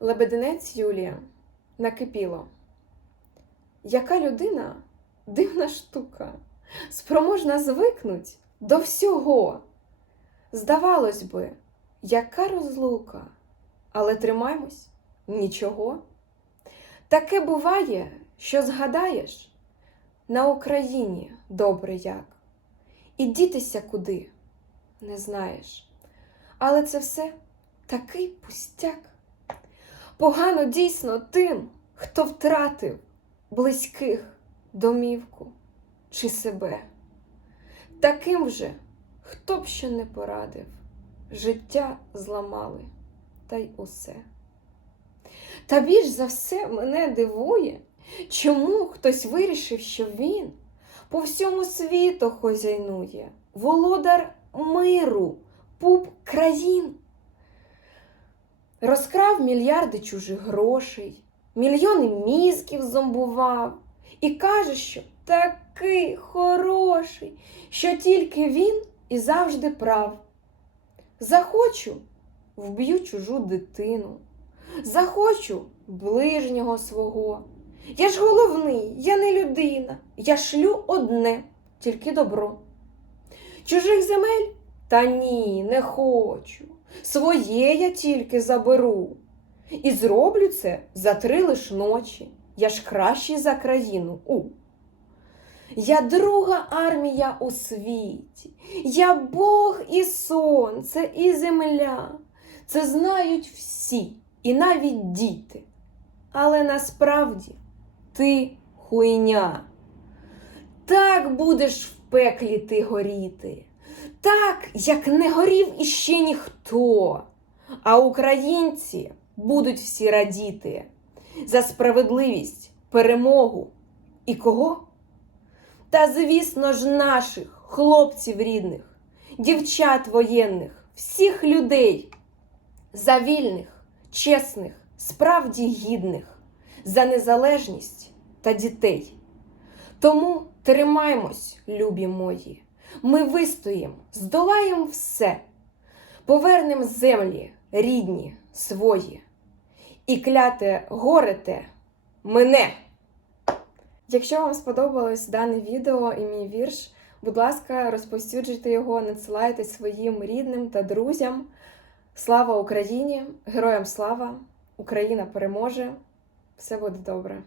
Лебединець Юлія накипіло. Яка людина дивна штука, спроможна звикнуть до всього. Здавалось би, яка розлука, але тримаймось нічого. Таке буває, що згадаєш на Україні добре як, і дітися куди не знаєш. Але це все такий пустяк. Погано дійсно тим, хто втратив близьких домівку чи себе. Таким вже, хто б ще не порадив, життя зламали, та й усе. Та більш за все мене дивує, чому хтось вирішив, що він по всьому світу хозяйнує, володар миру, пуп країн. Розкрав мільярди чужих грошей, мільйони мізків зомбував і каже, що такий хороший, що тільки він і завжди прав. Захочу, вб'ю чужу дитину, захочу ближнього свого. Я ж головний, я не людина, я шлю одне, тільки добро. Чужих земель? Та ні, не хочу. Своє я тільки заберу. І зроблю це за три лиш ночі. Я ж кращий за країну. У. Я друга армія у світі. Я Бог і сонце, і земля. Це знають всі, і навіть діти. Але насправді ти хуйня. Так будеш в пеклі ти горіти. Так, як не горів іще ніхто. А українці будуть всі радіти за справедливість, перемогу і кого? Та, звісно ж, наших хлопців рідних, дівчат воєнних, всіх людей, за вільних, чесних, справді гідних, за незалежність та дітей. Тому тримаймось, любі мої. Ми вистоїм, здолаєм все, повернем землі рідні свої, і кляте горе те мене. Якщо вам сподобалось дане відео і мій вірш, будь ласка, розповсюджуйте його, надсилайте своїм рідним та друзям. Слава Україні! Героям слава! Україна переможе! Все буде добре!